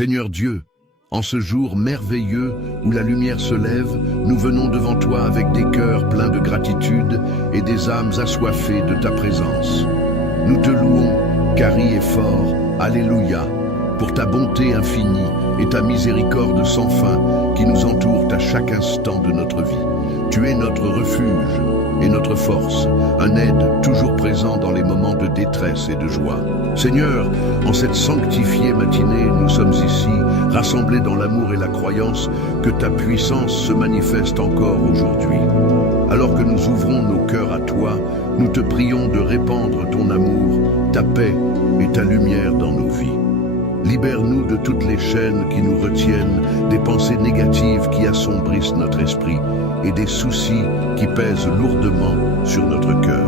Seigneur Dieu, en ce jour merveilleux où la lumière se lève, nous venons devant toi avec des cœurs pleins de gratitude et des âmes assoiffées de ta présence. Nous te louons, car il est fort, Alléluia, pour ta bonté infinie et ta miséricorde sans fin qui nous entourent à chaque instant de notre vie. Tu es notre refuge et notre force, un aide toujours présent dans les moments de détresse et de joie. Seigneur, en cette sanctifiée matinée, nous sommes ici, rassemblés dans l'amour et la croyance que ta puissance se manifeste encore aujourd'hui. Alors que nous ouvrons nos cœurs à toi, nous te prions de répandre ton amour, ta paix et ta lumière dans nos vies. Libère-nous de toutes les chaînes qui nous retiennent, des pensées négatives qui assombrissent notre esprit et des soucis qui pèsent lourdement sur notre cœur.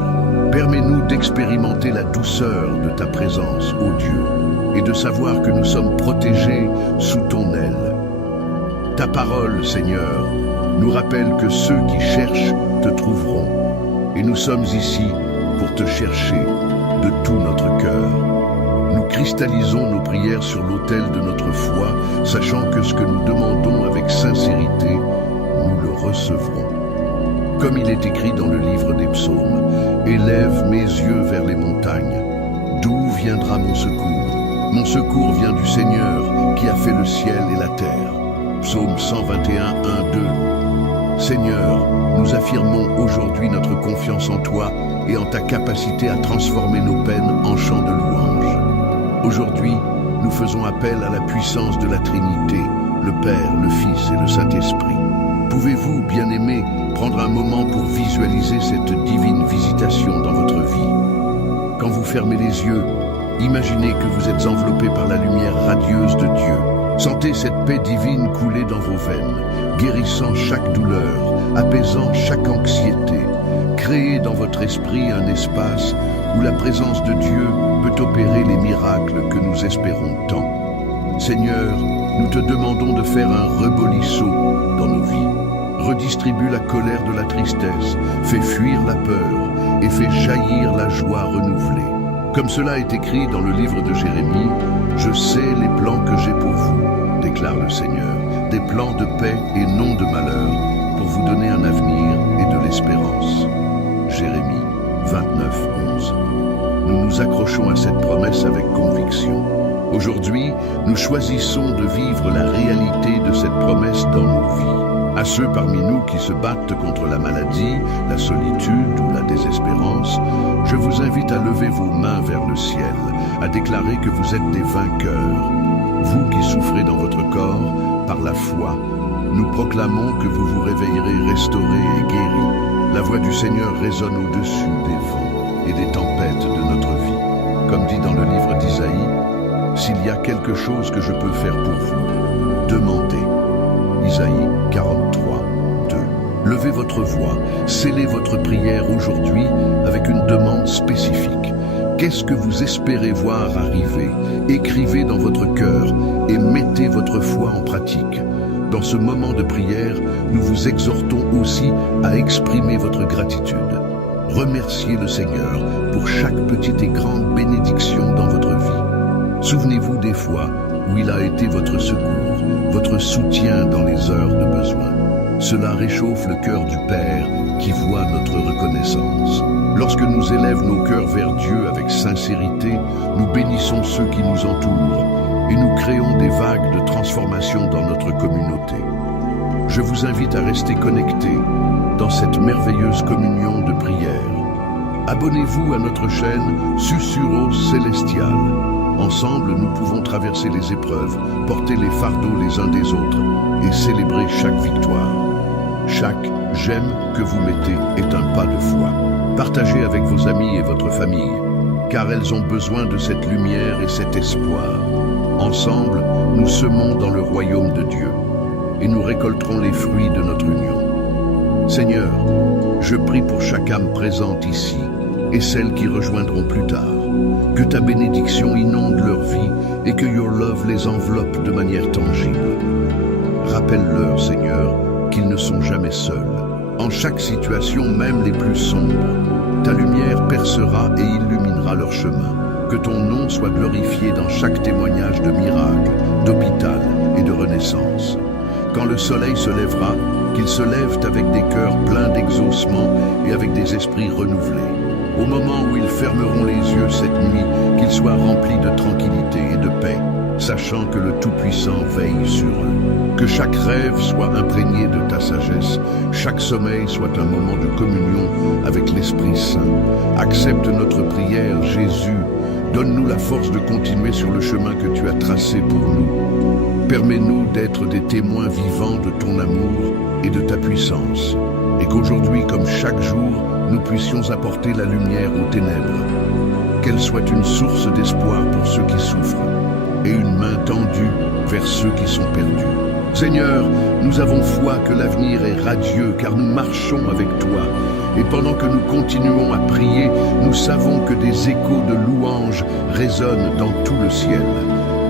Permets-nous d'expérimenter la douceur de ta présence, ô Dieu, et de savoir que nous sommes protégés sous ton aile. Ta parole, Seigneur, nous rappelle que ceux qui cherchent te trouveront, et nous sommes ici pour te chercher de tout notre cœur. Nous cristallisons nos prières sur l'autel de notre foi, sachant que ce que nous demandons avec sincérité, nous le recevrons. Comme il est écrit dans le livre des psaumes, « Élève mes yeux vers les montagnes. D'où viendra mon secours? Mon secours vient du Seigneur qui a fait le ciel et la terre. » Psaume 121, 1, 2. Seigneur, nous affirmons aujourd'hui notre confiance en toi et en ta capacité à transformer nos peines en chants de louange. Aujourd'hui, nous faisons appel à la puissance de la Trinité, le Père, le Fils et le Saint-Esprit. Pouvez-vous, bien-aimés, prendre un moment pour visualiser cette divine visitation dans votre vie? Quand vous fermez les yeux, imaginez que vous êtes enveloppé par la lumière radieuse de Dieu. Sentez cette paix divine couler dans vos veines, guérissant chaque douleur, apaisant chaque anxiété. Créez dans votre esprit un espace où la présence de Dieu peut opérer les miracles que nous espérons tant. Seigneur, nous te demandons de faire un rebolisso dans nos vies. Redistribue la colère de la tristesse, fais fuir la peur et fais jaillir la joie renouvelée. Comme cela est écrit dans le livre de Jérémie, « Je sais les plans que j'ai pour vous, déclare le Seigneur, des plans de paix et non de malheur, pour vous donner un avenir et de l'espérance. » Jérémie 29, 11. Nous nous accrochons à cette promesse avec conviction. Aujourd'hui, nous choisissons de vivre la réalité de cette promesse dans nos vies. À ceux parmi nous qui se battent contre la maladie, la solitude ou la désespérance, je vous invite à lever vos mains vers le ciel, à déclarer que vous êtes des vainqueurs. Vous qui souffrez dans votre corps, par la foi, nous proclamons que vous vous réveillerez restaurés et guéris. La voix du Seigneur résonne au-dessus des vents et des tempêtes de notre vie. Comme dit dans le livre d'Isaïe, « S'il y a quelque chose que je peux faire pour vous, demandez. » Isaïe 43, 2. Levez votre voix, scellez votre prière aujourd'hui avec une demande spécifique. Qu'est-ce que vous espérez voir arriver? Écrivez dans votre cœur et mettez votre foi en pratique. Dans ce moment de prière, nous vous exhortons aussi à exprimer votre gratitude. Remerciez le Seigneur pour chaque petite et grande bénédiction dans votre vie. Souvenez-vous des fois où il a été votre secours, votre soutien dans les heures de besoin. Cela réchauffe le cœur du Père qui voit notre reconnaissance. Lorsque nous élèvons nos cœurs vers Dieu avec sincérité, nous bénissons ceux qui nous entourent et nous créons des vagues de transformation dans notre communauté. Je vous invite à rester connectés dans cette merveilleuse communion de prière. Abonnez-vous à notre chaîne Susurros Célestial. Ensemble, nous pouvons traverser les épreuves, porter les fardeaux les uns des autres et célébrer chaque victoire. Chaque « j'aime » que vous mettez est un pas de foi. Partagez avec vos amis et votre famille, car elles ont besoin de cette lumière et cet espoir. Ensemble, nous semons dans le royaume de Dieu et nous récolterons les fruits de notre union. Seigneur, je prie pour chaque âme présente ici et celles qui rejoindront plus tard. Que ta bénédiction inonde leur vie et que Your Love les enveloppe de manière tangible. Rappelle-leur, Seigneur, qu'ils ne sont jamais seuls. En chaque situation, même les plus sombres, ta lumière percera et illuminera leur chemin. Que ton nom soit glorifié dans chaque témoignage de miracle, d'hôpital quand le soleil se lèvera, qu'ils se lèvent avec des cœurs pleins d'exaucement et avec des esprits renouvelés. Au moment où ils fermeront les yeux cette nuit, qu'ils soient remplis de tranquillité et de paix, sachant que le Tout-Puissant veille sur eux. Que chaque rêve soit imprégné de ta sagesse, chaque sommeil soit un moment de communion avec l'Esprit Saint. Accepte notre prière, Jésus. Donne-nous la force de continuer sur le chemin que tu as tracé pour nous. Permets-nous d'être des témoins vivants de ton amour et de ta puissance. Et qu'aujourd'hui, comme chaque jour, nous puissions apporter la lumière aux ténèbres. Qu'elle soit une source d'espoir pour ceux qui souffrent et une main tendue vers ceux qui sont perdus. Seigneur, nous avons foi que l'avenir est radieux car nous marchons avec toi. Et pendant que nous continuons à prier, nous savons que des échos de louanges résonnent dans tout le ciel.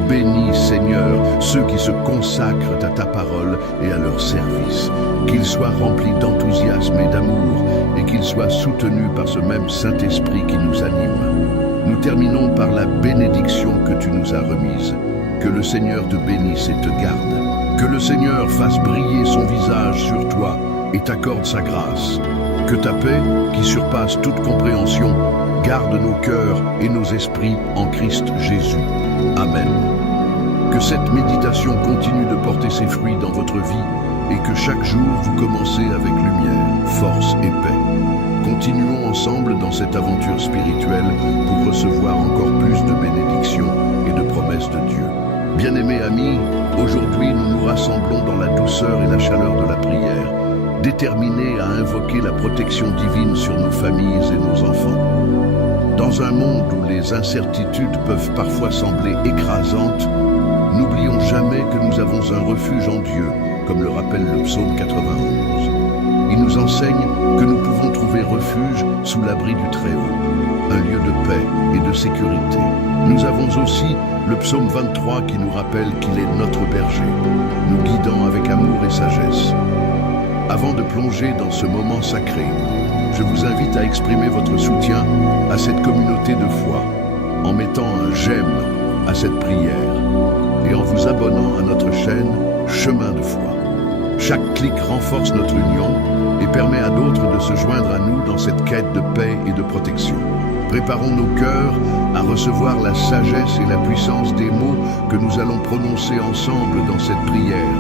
Bénis, Seigneur, ceux qui se consacrent à ta parole et à leur service. Qu'ils soient remplis d'enthousiasme et d'amour et qu'ils soient soutenus par ce même Saint-Esprit qui nous anime. Nous terminons par la bénédiction que tu nous as remise. Que le Seigneur te bénisse et te garde. Que le Seigneur fasse briller son visage sur toi et t'accorde sa grâce. Que ta paix, qui surpasse toute compréhension, garde nos cœurs et nos esprits en Christ Jésus. Amen. Que cette méditation continue de porter ses fruits dans votre vie et que chaque jour vous commencez avec lumière, force et paix. Continuons ensemble dans cette aventure spirituelle pour recevoir encore plus de bénédictions et de promesses de Dieu. Bien-aimés amis, aujourd'hui nous nous rassemblons dans la douceur et la chaleur de la prière, déterminés à invoquer la protection divine sur nos familles et nos enfants. Dans un monde où les incertitudes peuvent parfois sembler écrasantes, n'oublions jamais que nous avons un refuge en Dieu, comme le rappelle le psaume 91. Il nous enseigne que nous pouvons trouver refuge sous l'abri du Très-Haut, un lieu de paix et de sécurité. Nous avons aussi le psaume 23 qui nous rappelle qu'il est notre berger, nous guidant avec amour et sagesse. Avant de plonger dans ce moment sacré, je vous invite à exprimer votre soutien à cette communauté de foi, en mettant un j'aime à cette prière et en vous abonnant à notre chaîne Chemin de foi. Chaque clic renforce notre union et permet à d'autres de se joindre à nous dans cette quête de paix et de protection. Préparons nos cœurs à recevoir la sagesse et la puissance des mots que nous allons prononcer ensemble dans cette prière.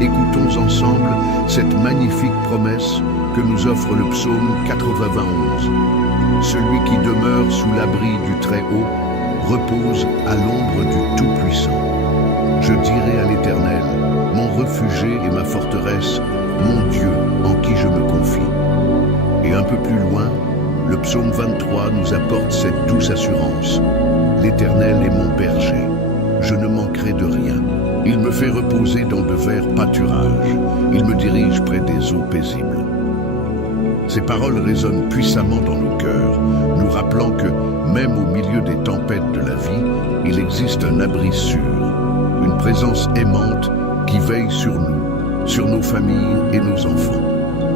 Écoutons ensemble cette magnifique promesse que nous offre le psaume 91. Celui qui demeure sous l'abri du Très-Haut repose à l'ombre du Tout-Puissant. Je dirai à l'Éternel, mon réfugié et ma forteresse, mon Dieu en qui je me confie. Et un peu plus loin, le psaume 23 nous apporte cette douce assurance. L'Éternel est mon berger, je ne manquerai de rien. Il me fait reposer dans de verts pâturages, il me dirige près des eaux paisibles. Ces paroles résonnent puissamment dans nos cœurs, nous rappelant que, même au milieu des tempêtes de la vie, il existe un abri sûr, une présence aimante qui veille sur nous, sur nos familles et nos enfants.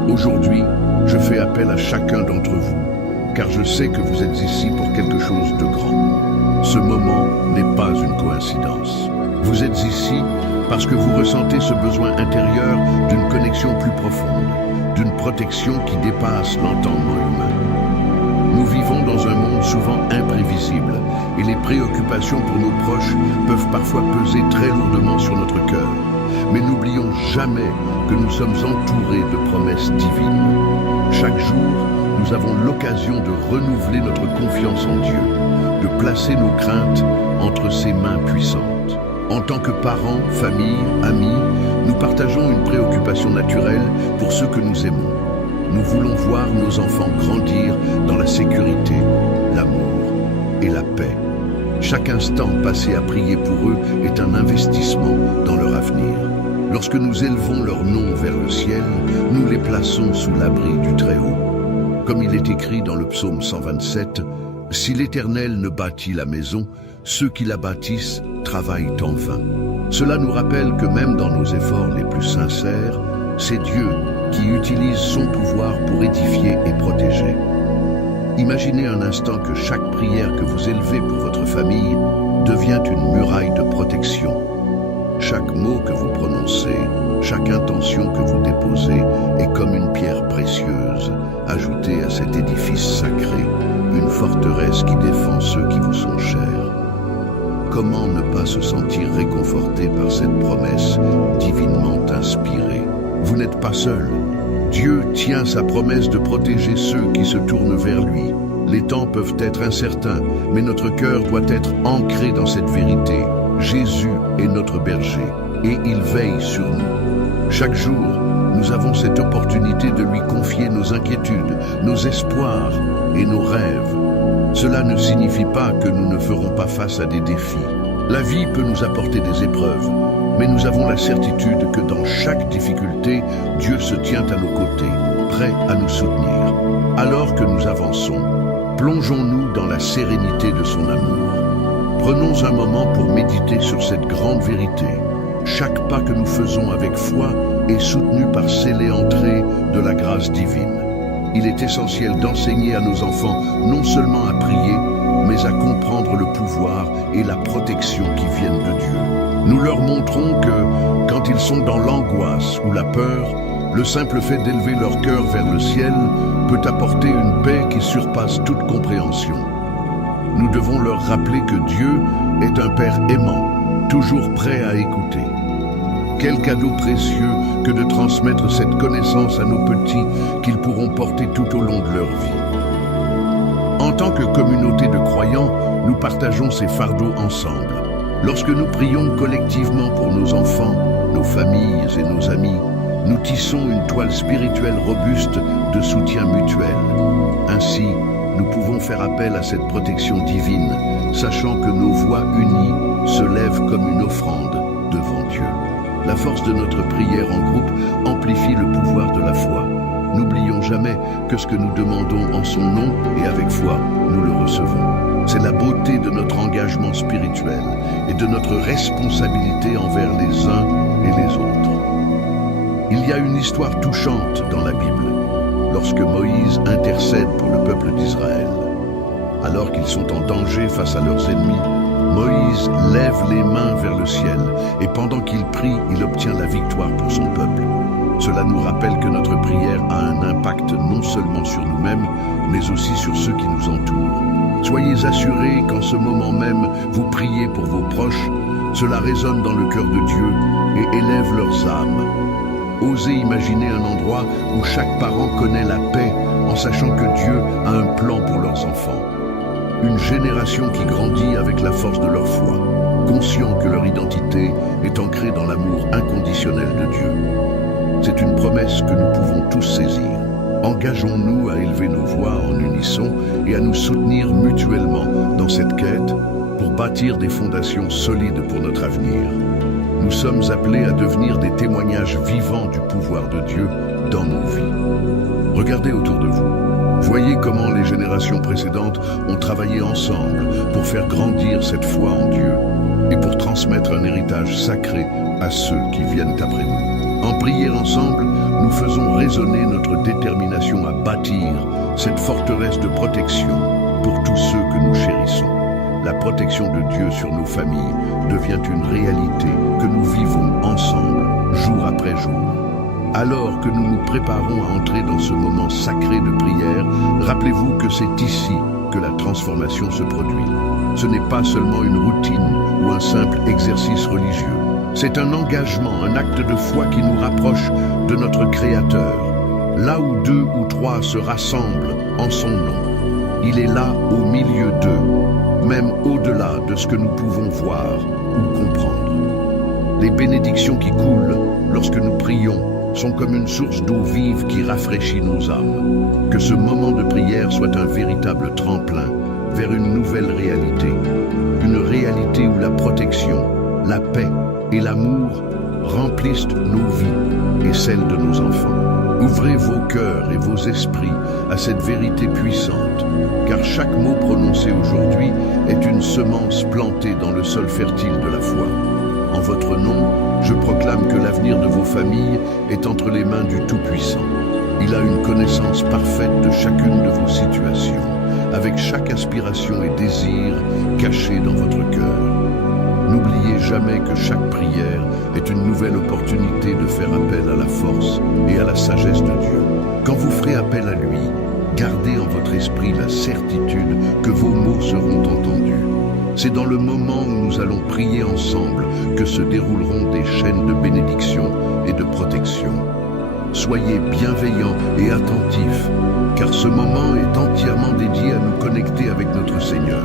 Aujourd'hui, je fais appel à chacun d'entre vous, car je sais que vous êtes ici pour quelque chose de grand. Ce moment n'est pas une coïncidence. Vous êtes ici parce que vous ressentez ce besoin intérieur d'une connexion plus profonde, d'une protection qui dépasse l'entendement humain. Nous vivons dans un monde souvent imprévisible et les préoccupations pour nos proches peuvent parfois peser très lourdement sur notre cœur. Mais n'oublions jamais que nous sommes entourés de promesses divines. Chaque jour, nous avons l'occasion de renouveler notre confiance en Dieu, de placer nos craintes entre ses mains puissantes. En tant que parents, famille, amis, nous partageons une préoccupation naturelle pour ceux que nous aimons. Nous voulons voir nos enfants grandir dans la sécurité, l'amour et la paix. Chaque instant passé à prier pour eux est un investissement dans leur avenir. Lorsque nous élevons leur nom vers le ciel, nous les plaçons sous l'abri du Très-Haut. Comme il est écrit dans le psaume 127, « Si l'Éternel ne bâtit la maison, ceux qui la bâtissent travaillent en vain. » Cela nous rappelle que même dans nos efforts les plus sincères, c'est Dieu qui utilise son pouvoir pour édifier et protéger. Imaginez un instant que chaque prière que vous élevez pour votre famille devient une muraille de protection. Chaque mot que vous prononcez, chaque intention que vous déposez est comme une pierre précieuse, ajoutée à cet édifice sacré, une forteresse qui défend ceux qui vous sont chers. Comment ne pas se sentir réconforté par cette promesse divinement inspirée? Vous n'êtes pas seul. Dieu tient sa promesse de protéger ceux qui se tournent vers lui. Les temps peuvent être incertains, mais notre cœur doit être ancré dans cette vérité. Jésus est notre berger et il veille sur nous. Chaque jour, nous avons cette opportunité de lui confier nos inquiétudes, nos espoirs et nos rêves. Cela ne signifie pas que nous ne ferons pas face à des défis. La vie peut nous apporter des épreuves, mais nous avons la certitude que dans chaque difficulté, Dieu se tient à nos côtés, prêt à nous soutenir. Alors que nous avançons, plongeons-nous dans la sérénité de son amour. Prenons un moment pour méditer sur cette grande vérité. Chaque pas que nous faisons avec foi est soutenu par scellée entrée de la grâce divine. Il est essentiel d'enseigner à nos enfants non seulement à prier, mais à comprendre le pouvoir et la protection qui viennent de Dieu. Nous leur montrons que, quand ils sont dans l'angoisse ou la peur, le simple fait d'élever leur cœur vers le ciel peut apporter une paix qui surpasse toute compréhension. Nous devons leur rappeler que Dieu est un Père aimant, toujours prêt à écouter. Quel cadeau précieux que de transmettre cette connaissance à nos petits qu'ils pourront porter tout au long de leur vie. En tant que communauté de croyants, nous partageons ces fardeaux ensemble. Lorsque nous prions collectivement pour nos enfants, nos familles et nos amis, nous tissons une toile spirituelle robuste de soutien mutuel. Ainsi, nous pouvons faire appel à cette protection divine, sachant que nos voix unies se lèvent comme une offrande devant Dieu. La force de notre prière en groupe amplifie le pouvoir de la foi. N'oublions jamais que ce que nous demandons en son nom et avec foi, nous le recevons. C'est la beauté de notre engagement spirituel et de notre responsabilité envers les uns et les autres. Il y a une histoire touchante dans la Bible, lorsque Moïse intercède pour le peuple d'Israël. Alors qu'ils sont en danger face à leurs ennemis, Moïse lève les mains vers le ciel et pendant qu'il prie, il obtient la victoire pour son peuple. Cela nous rappelle que notre prière a un impact non seulement sur nous-mêmes, mais aussi sur ceux qui nous entourent. Soyez assurés qu'en ce moment même, vous priez pour vos proches, cela résonne dans le cœur de Dieu et élève leurs âmes. Osez imaginer un endroit où chaque parent connaît la paix en sachant que Dieu a un plan pour leurs enfants. Une génération qui grandit avec la force de leur foi, conscient que leur identité est ancrée dans l'amour inconditionnel de Dieu. C'est une promesse que nous pouvons tous saisir. Engageons-nous à élever nos voix en unisson et à nous soutenir mutuellement dans cette quête pour bâtir des fondations solides pour notre avenir. Nous sommes appelés à devenir des témoignages vivants du pouvoir de Dieu dans nos vies. Regardez autour de vous. Voyez comment les générations précédentes ont travaillé ensemble pour faire grandir cette foi en Dieu et pour transmettre un héritage sacré à ceux qui viennent après nous. En prier ensemble, nous faisons résonner notre détermination à bâtir cette forteresse de protection pour tous ceux que nous chérissons. La protection de Dieu sur nos familles devient une réalité que nous vivons ensemble, jour après jour. Alors que nous nous préparons à entrer dans ce moment sacré de prière, rappelez-vous que c'est ici que la transformation se produit. Ce n'est pas seulement une routine ou un simple exercice religieux. C'est un engagement, un acte de foi qui nous rapproche de notre Créateur. Là où 2 ou 3 se rassemblent en son nom, il est là au milieu d'eux, même au-delà de ce que nous pouvons voir ou comprendre. Les bénédictions qui coulent lorsque nous prions sont comme une source d'eau vive qui rafraîchit nos âmes. Que ce moment de prière soit un véritable tremplin vers une nouvelle réalité. Une réalité où la protection, la paix et l'amour remplissent nos vies et celles de nos enfants. Ouvrez vos cœurs et vos esprits à cette vérité puissante, car chaque mot prononcé aujourd'hui est une semence plantée dans le sol fertile de la foi. En votre nom, je proclame que l'avenir de vos familles est entre les mains du Tout-Puissant. Il a une connaissance parfaite de chacune de vos situations, avec chaque aspiration et désir caché dans votre cœur. N'oubliez jamais que chaque prière nouvelle opportunité de faire appel à la force et à la sagesse de Dieu. Quand vous ferez appel à lui, gardez en votre esprit la certitude que vos mots seront entendus. C'est dans le moment où nous allons prier ensemble que se dérouleront des chaînes de bénédiction et de protection. Soyez bienveillants et attentifs, car ce moment est entièrement dédié à nous connecter avec notre Seigneur.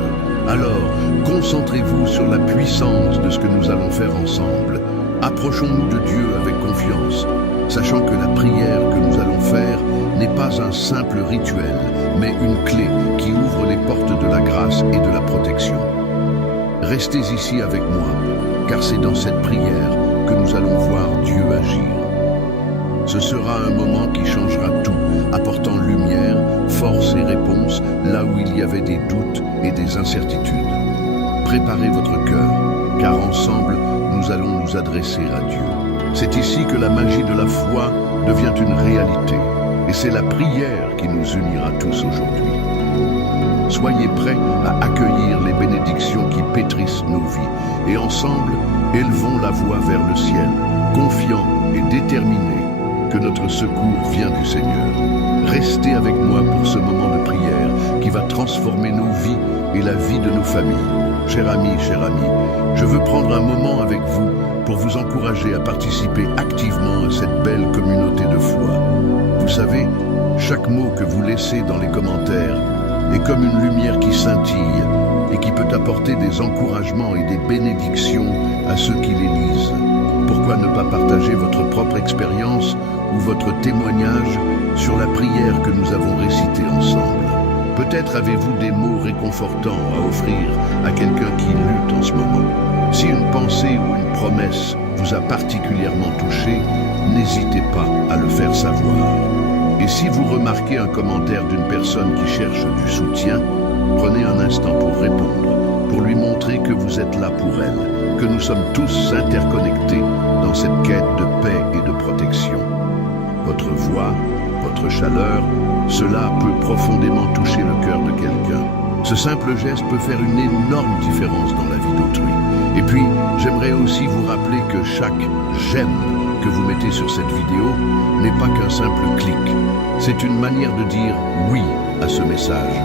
Alors, concentrez-vous sur la puissance de ce que nous allons faire ensemble. Approchons-nous de Dieu avec confiance, sachant que la prière que nous allons faire n'est pas un simple rituel, mais une clé qui ouvre les portes de la grâce et de la protection. Restez ici avec moi, car c'est dans cette prière que nous allons voir Dieu agir. Ce sera un moment qui changera tout, apportant lumière, force et réponse là où il y avait des doutes et des incertitudes. Préparez votre cœur, car ensemble, nous allons nous adresser à Dieu. C'est ici que la magie de la foi devient une réalité, et c'est la prière qui nous unira tous aujourd'hui. Soyez prêts à accueillir les bénédictions qui pétrissent nos vies, et ensemble, élevons la voix vers le ciel, confiants et déterminés que notre secours vient du Seigneur. Restez avec moi pour ce moment de prière qui va transformer nos vies et la vie de nos familles. Chers amis, je veux prendre un moment avec vous pour vous encourager à participer activement à cette belle communauté de foi. Vous savez, chaque mot que vous laissez dans les commentaires est comme une lumière qui scintille et qui peut apporter des encouragements et des bénédictions à ceux qui les lisent. Pourquoi ne pas partager votre propre expérience ou votre témoignage sur la prière que nous avons récitée ensemble? Peut-être avez-vous des mots réconfortants à offrir à quelqu'un qui lutte en ce moment. Si une pensée ou une promesse vous a particulièrement touché, n'hésitez pas à le faire savoir. Et si vous remarquez un commentaire d'une personne qui cherche du soutien, prenez un instant pour répondre, pour lui montrer que vous êtes là pour elle, que nous sommes tous interconnectés dans cette quête de paix et de protection. Votre voix, votre chaleur, cela peut profondément toucher le cœur de quelqu'un. Ce simple geste peut faire une énorme différence dans la vie d'autrui. Et puis, j'aimerais aussi vous rappeler que chaque « j'aime » que vous mettez sur cette vidéo n'est pas qu'un simple clic. C'est une manière de dire « oui » à ce message,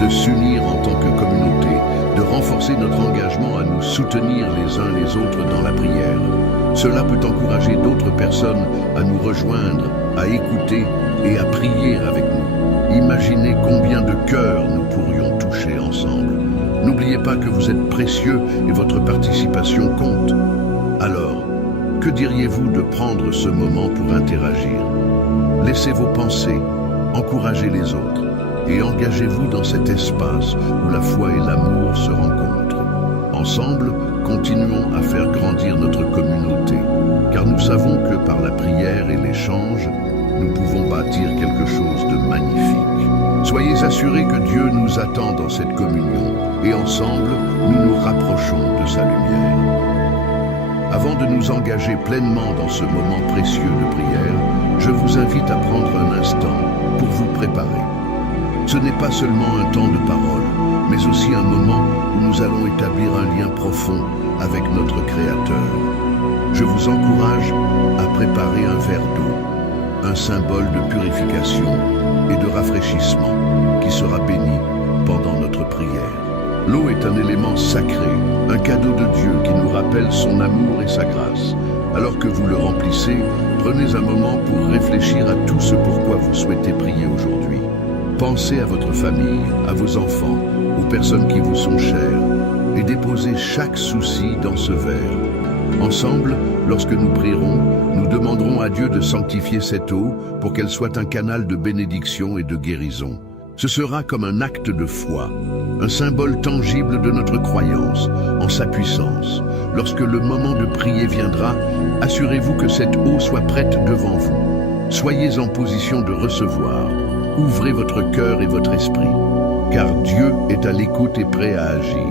de s'unir en tant que communauté, de renforcer notre engagement à nous soutenir les uns les autres dans la prière. Cela peut encourager d'autres personnes à nous rejoindre, à écouter et à prier avec nous. Imaginez combien de cœurs nous pourrions toucher ensemble. N'oubliez pas que vous êtes précieux et votre participation compte. Alors, que diriez-vous de prendre ce moment pour interagir? Laissez vos pensées, encouragez les autres et engagez-vous dans cet espace où la foi et l'amour se rencontrent. Ensemble, continuons à faire grandir notre communauté, car nous savons que par la prière et l'échange, nous pouvons bâtir quelque chose de magnifique. Soyez assurés que Dieu nous attend dans cette communion et ensemble, nous nous rapprochons de sa lumière. Avant de nous engager pleinement dans ce moment précieux de prière, je vous invite à prendre un instant pour vous préparer. Ce n'est pas seulement un temps de parole, mais aussi un moment où nous allons établir un lien profond avec notre Créateur. Je vous encourage à préparer un verre d'eau, un symbole de purification et de rafraîchissement qui sera béni pendant notre prière. L'eau est un élément sacré, un cadeau de Dieu qui nous rappelle son amour et sa grâce. Alors que vous le remplissez, prenez un moment pour réfléchir à tout ce pourquoi vous souhaitez prier aujourd'hui. Pensez à votre famille, à vos enfants, aux personnes qui vous sont chères, et déposez chaque souci dans ce verre. Ensemble, lorsque nous prierons, nous demanderons à Dieu de sanctifier cette eau pour qu'elle soit un canal de bénédiction et de guérison. Ce sera comme un acte de foi, un symbole tangible de notre croyance en sa puissance. Lorsque le moment de prier viendra, assurez-vous que cette eau soit prête devant vous. Soyez en position de recevoir. Ouvrez votre cœur et votre esprit, car Dieu est à l'écoute et prêt à agir.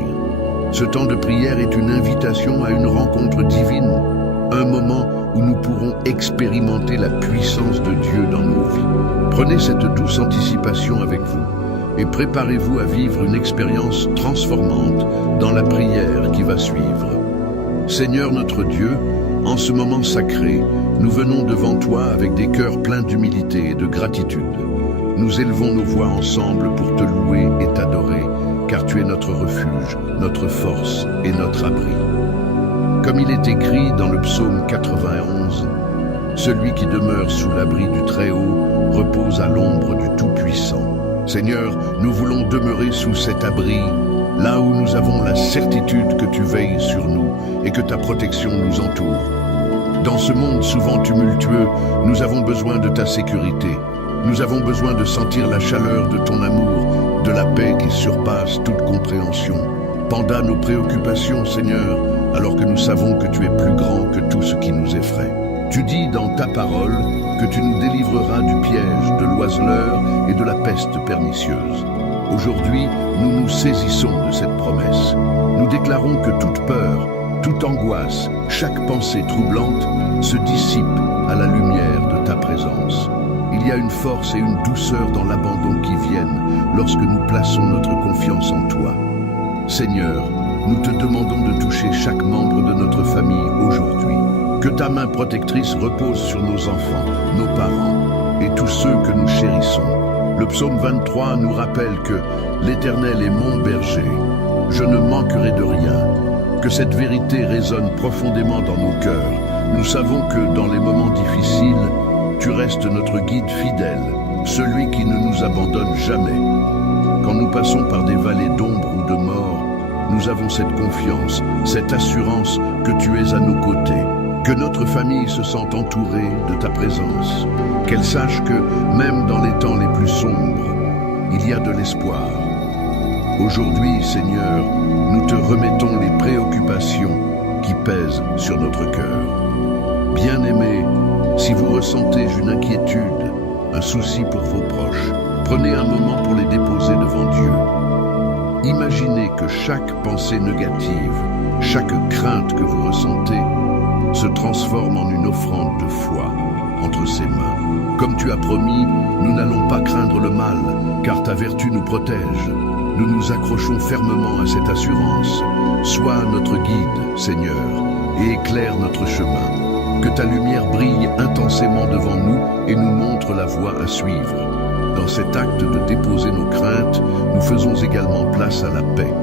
Ce temps de prière est une invitation à une rencontre divine, un moment où nous pourrons expérimenter la puissance de Dieu dans nos vies. Prenez cette douce anticipation avec vous et préparez-vous à vivre une expérience transformante dans la prière qui va suivre. Seigneur notre Dieu, En ce moment sacré, nous venons devant toi avec des cœurs pleins d'humilité et de gratitude. Nous élevons nos voix ensemble pour te louer et t'adorer, car tu es notre refuge, notre force et notre abri. Comme il est écrit dans le psaume 91, « Celui qui demeure sous l'abri du Très-Haut repose à l'ombre du Tout-Puissant. » Seigneur, nous voulons demeurer sous cet abri, là où nous avons la certitude que tu veilles sur nous et que ta protection nous entoure. Dans ce monde souvent tumultueux, nous avons besoin de ta sécurité. Nous avons besoin de sentir la chaleur de ton amour, de la paix qui surpasse toute compréhension. Panda nos préoccupations, Seigneur, alors que nous savons que tu es plus grand que tout ce qui nous effraie. Tu dis dans ta parole que tu nous délivreras du piège, de l'oiseleur et de la peste pernicieuse. Aujourd'hui, nous nous saisissons de cette promesse. Nous déclarons que toute peur, toute angoisse, chaque pensée troublante se dissipe à la lumière de ta présence. Il y a une force et une douceur dans l'abandon qui viennent lorsque nous plaçons notre confiance en toi. Seigneur, nous te demandons de toucher chaque membre de notre famille aujourd'hui. Que ta main protectrice repose sur nos enfants, nos parents et tous ceux que nous chérissons. Le psaume 23 nous rappelle que l'Éternel est mon berger, je ne manquerai de rien. Que cette vérité résonne profondément dans nos cœurs. Nous savons que dans les moments difficiles, tu restes notre guide fidèle, celui qui ne nous abandonne jamais. Quand nous passons par des vallées d'ombre ou de mort, nous avons cette confiance, cette assurance que tu es à nos côtés. Que notre famille se sente entourée de ta présence. Qu'elle sache que, même dans les temps les plus sombres, il y a de l'espoir. Aujourd'hui, Seigneur, nous te remettons les préoccupations qui pèsent sur notre cœur. Bien-aimés, si vous ressentez une inquiétude, un souci pour vos proches, prenez un moment pour les déposer devant Dieu. Imaginez que chaque pensée négative, chaque crainte que vous ressentez, se transforme en une offrande de foi entre ses mains. Comme tu as promis, nous n'allons pas craindre le mal, car ta vertu nous protège. Nous nous accrochons fermement à cette assurance. Sois notre guide, Seigneur, et éclaire notre chemin. Que ta lumière brille intensément devant nous et nous montre la voie à suivre. Dans cet acte de déposer nos craintes, nous faisons également place à la paix.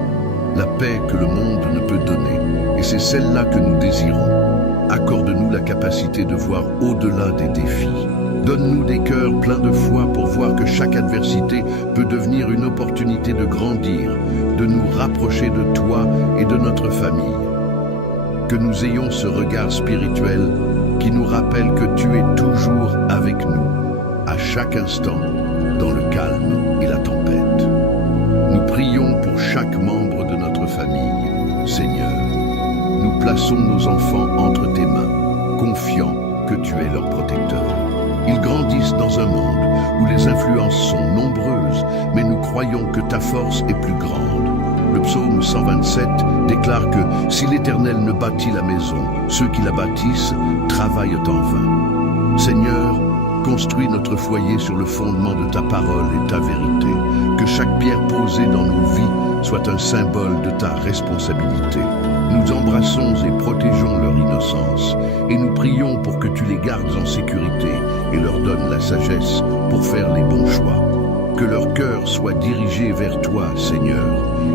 La paix que le monde ne peut donner, et c'est celle-là que nous désirons. Accorde-nous la capacité de voir au-delà des défis. Donne-nous des cœurs pleins de foi pour voir que chaque adversité peut devenir une opportunité de grandir, de nous rapprocher de toi et de notre famille. Que nous ayons ce regard spirituel qui nous rappelle que tu es toujours avec nous, à chaque instant, dans le calme et la tempête. Nous prions pour chaque membre de notre famille, Seigneur. Nous plaçons nos enfants entre tes mains, confiants que tu es leur protecteur. Ils grandissent dans un monde où les influences sont nombreuses, mais nous croyons que ta force est plus grande. Le psaume 127 déclare que si l'Éternel ne bâtit la maison, ceux qui la bâtissent travaillent en vain. Seigneur, construis notre foyer sur le fondement de ta parole et ta vérité. Que chaque pierre posée dans nos vies soit un symbole de ta responsabilité. Nous embrassons et protégeons leur innocence et nous prions pour que tu les gardes en sécurité et leur donnes la sagesse pour faire les bons choix. Que leur cœur soit dirigé vers toi, Seigneur,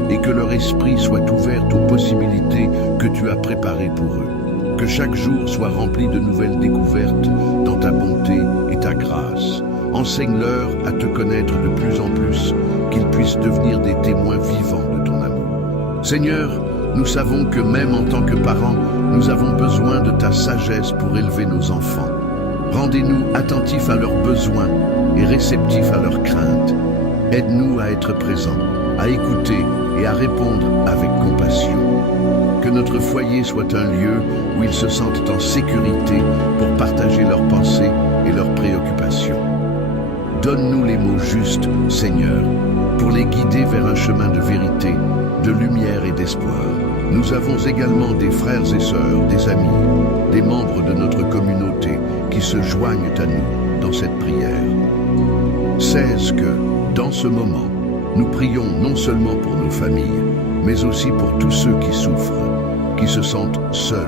et que leur esprit soit ouvert aux possibilités que tu as préparées pour eux. Que chaque jour soit rempli de nouvelles découvertes dans ta bonté et ta grâce. Enseigne-leur à te connaître de plus en plus, qu'ils puissent devenir des témoins vivants de ton amour. Seigneur, nous savons que même en tant que parents, nous avons besoin de ta sagesse pour élever nos enfants. Rendez-nous attentifs à leurs besoins et réceptifs à leurs craintes. Aide-nous à être présents, à écouter et à répondre avec compassion. Que notre foyer soit un lieu où ils se sentent en sécurité pour partager leurs pensées et leurs préoccupations. Donne-nous les mots justes, Seigneur, pour les guider vers un chemin de vérité, de lumière et d'espoir. Nous avons également des frères et sœurs, des amis, des membres de notre communauté qui se joignent à nous dans cette prière. Sais que, dans ce moment, nous prions non seulement pour nos familles, mais aussi pour tous ceux qui souffrent, qui se sentent seuls.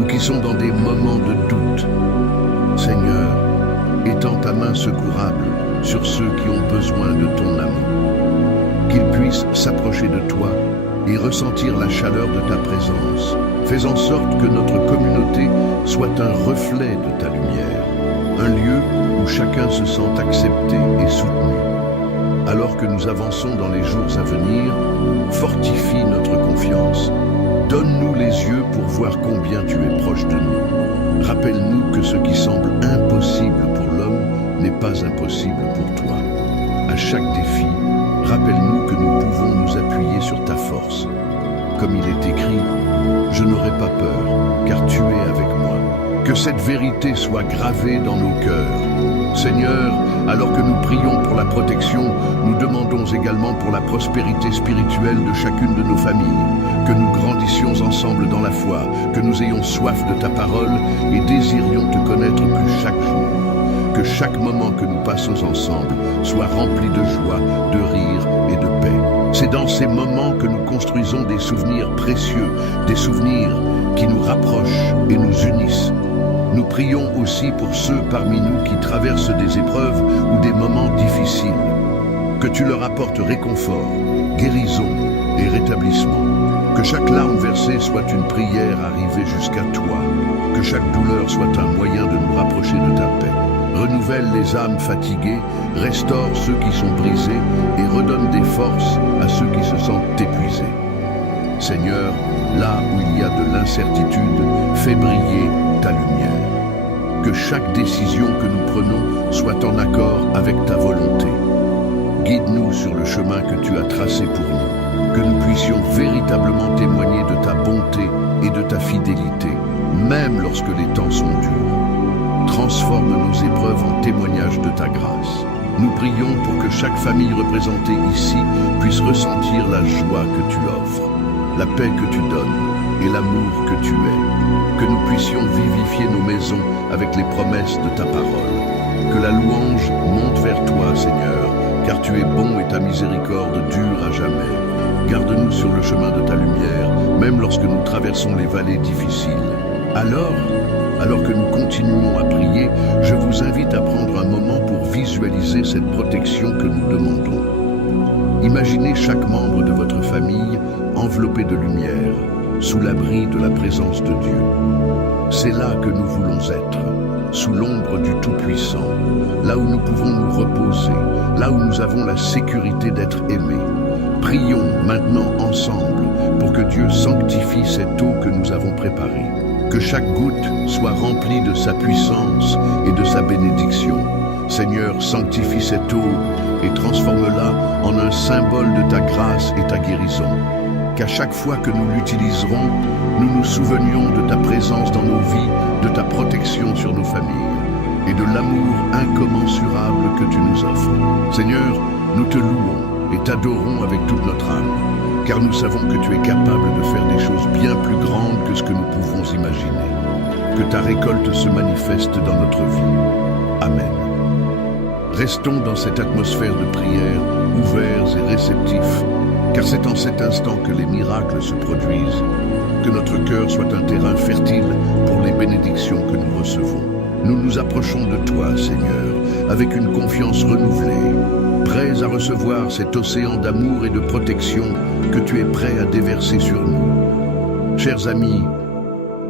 ou qui sont dans des moments de doute. Seigneur, étends ta main secourable sur ceux qui ont besoin de ton amour. Qu'ils puissent s'approcher de toi et ressentir la chaleur de ta présence. Fais en sorte que notre communauté soit un reflet de ta lumière, un lieu où chacun se sent accepté et soutenu. Alors que nous avançons dans les jours à venir, fortifie notre confiance. Donne-nous les yeux pour voir combien tu es proche de nous. Rappelle-nous que ce qui semble impossible pour l'homme n'est pas impossible pour toi. À chaque défi, rappelle-nous que nous pouvons nous appuyer sur ta force. Comme il est écrit, « Je n'aurai pas peur, car tu es avec moi ». Que cette vérité soit gravée dans nos cœurs. Seigneur, alors que nous prions pour la protection, nous demandons également pour la prospérité spirituelle de chacune de nos familles, que nous grandissions ensemble dans la foi, que nous ayons soif de ta parole et désirions te connaître plus chaque jour. Que chaque moment que nous passons ensemble soit rempli de joie, de rire et de paix. C'est dans ces moments que nous construisons des souvenirs précieux, des souvenirs qui nous rapprochent et nous unissent. Nous prions aussi pour ceux parmi nous qui traversent des épreuves ou des moments difficiles. Que tu leur apportes réconfort, guérison et rétablissement. Que chaque larme versée soit une prière arrivée jusqu'à toi. Que chaque douleur soit un moyen de nous rapprocher de ta paix. Renouvelle les âmes fatiguées, restaure ceux qui sont brisés et redonne des forces à ceux qui se sentent épuisés. Seigneur, là où il y a de l'incertitude, fais briller ta lumière. Que chaque décision que nous prenons soit en accord avec ta volonté. Guide-nous sur le chemin que tu as tracé pour nous, que nous puissions véritablement témoigner de ta bonté et de ta fidélité, même lorsque les temps sont durs. Transforme nos épreuves en témoignages de ta grâce. Nous prions pour que chaque famille représentée ici puisse ressentir la joie que tu offres, la paix que tu donnes et l'amour que tu es. Que nous puissions vivifier nos maisons avec les promesses de ta parole. Que la louange monte vers toi, Seigneur, car tu es bon et ta miséricorde dure à jamais. Garde-nous sur le chemin de ta lumière, même lorsque nous traversons les vallées difficiles. Alors que nous continuons à prier, je vous invite à prendre un moment pour visualiser cette protection que nous demandons. Imaginez chaque membre de votre famille enveloppé de lumière, sous l'abri de la présence de Dieu. C'est là que nous voulons être, sous l'ombre du Tout-Puissant, là où nous pouvons nous reposer, là où nous avons la sécurité d'être aimés. Prions maintenant ensemble pour que Dieu sanctifie cette eau que nous avons préparée. Que chaque goutte soit remplie de sa puissance et de sa bénédiction. Seigneur, sanctifie cette eau et transforme-la en un symbole de ta grâce et ta guérison. Qu'à chaque fois que nous l'utiliserons, nous nous souvenions de ta présence dans nos vies, de ta protection sur nos familles et de l'amour incommensurable que tu nous offres. Seigneur, nous te louons et t'adorons avec toute notre âme, car nous savons que tu es capable de faire des choses bien plus grandes que ce que nous pouvons imaginer. Que ta récolte se manifeste dans notre vie. Amen. Restons dans cette atmosphère de prière, ouverts et réceptifs, car c'est en cet instant que les miracles se produisent. Que notre cœur soit un terrain fertile pour les bénédictions que nous recevons. Nous nous approchons de toi, Seigneur, avec une confiance renouvelée, prêts à recevoir cet océan d'amour et de protection que tu es prêt à déverser sur nous. Chers amis,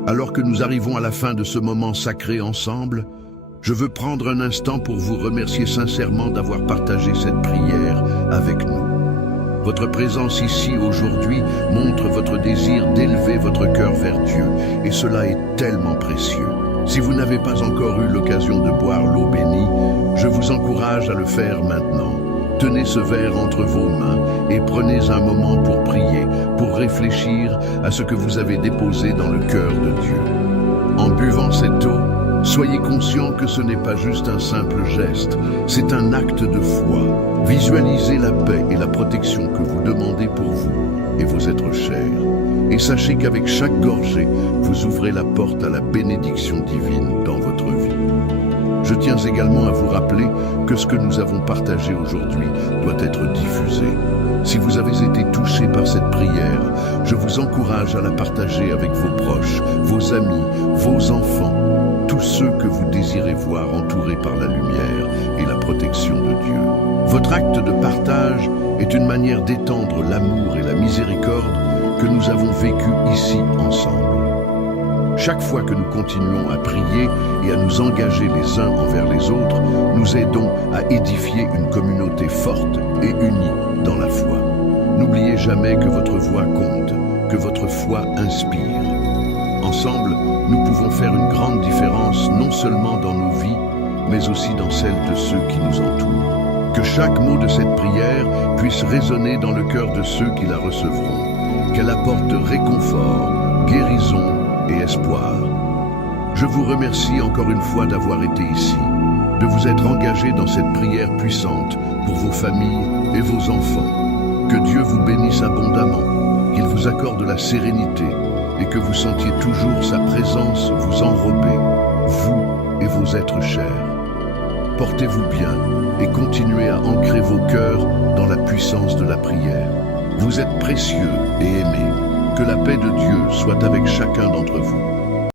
alors que nous arrivons à la fin de ce moment sacré ensemble, je veux prendre un instant pour vous remercier sincèrement d'avoir partagé cette prière avec nous. Votre présence ici aujourd'hui montre votre désir d'élever votre cœur vers Dieu, et cela est tellement précieux. Si vous n'avez pas encore eu l'occasion de boire l'eau bénie, je vous encourage à le faire maintenant. Tenez ce verre entre vos mains et prenez un moment pour prier, pour réfléchir à ce que vous avez déposé dans le cœur de Dieu. En buvant cette eau, soyez conscients que ce n'est pas juste un simple geste, c'est un acte de foi. Visualisez la paix et la protection que vous demandez pour vous et vos êtres chers. Et sachez qu'avec chaque gorgée, vous ouvrez la porte à la bénédiction divine dans votre vie. Je tiens également à vous rappeler que ce que nous avons partagé aujourd'hui doit être diffusé. Si vous avez été touché par cette prière, je vous encourage à la partager avec vos proches, vos amis, vos enfants, tous ceux que vous désirez voir entourés par la lumière et la protection de Dieu. Votre acte de partage est une manière d'étendre l'amour et la miséricorde que nous avons vécu ici ensemble. Chaque fois que nous continuons à prier et à nous engager les uns envers les autres, nous aidons à édifier une communauté forte et unie dans la foi. N'oubliez jamais que votre voix compte, que votre foi inspire. Ensemble, nous pouvons faire une grande différence non seulement dans nos vies, mais aussi dans celles de ceux qui nous entourent. Que chaque mot de cette prière puisse résonner dans le cœur de ceux qui la recevront, qu'elle apporte réconfort, guérison et espoir. Je vous remercie encore une fois d'avoir été ici, de vous être engagés dans cette prière puissante pour vos familles et vos enfants. Que Dieu vous bénisse abondamment, qu'il vous accorde la sérénité et que vous sentiez toujours sa présence vous enrober, vous et vos êtres chers. Portez-vous bien et continuez à ancrer vos cœurs dans la puissance de la prière. Vous êtes précieux et aimés. Que la paix de Dieu soit avec chacun d'entre vous.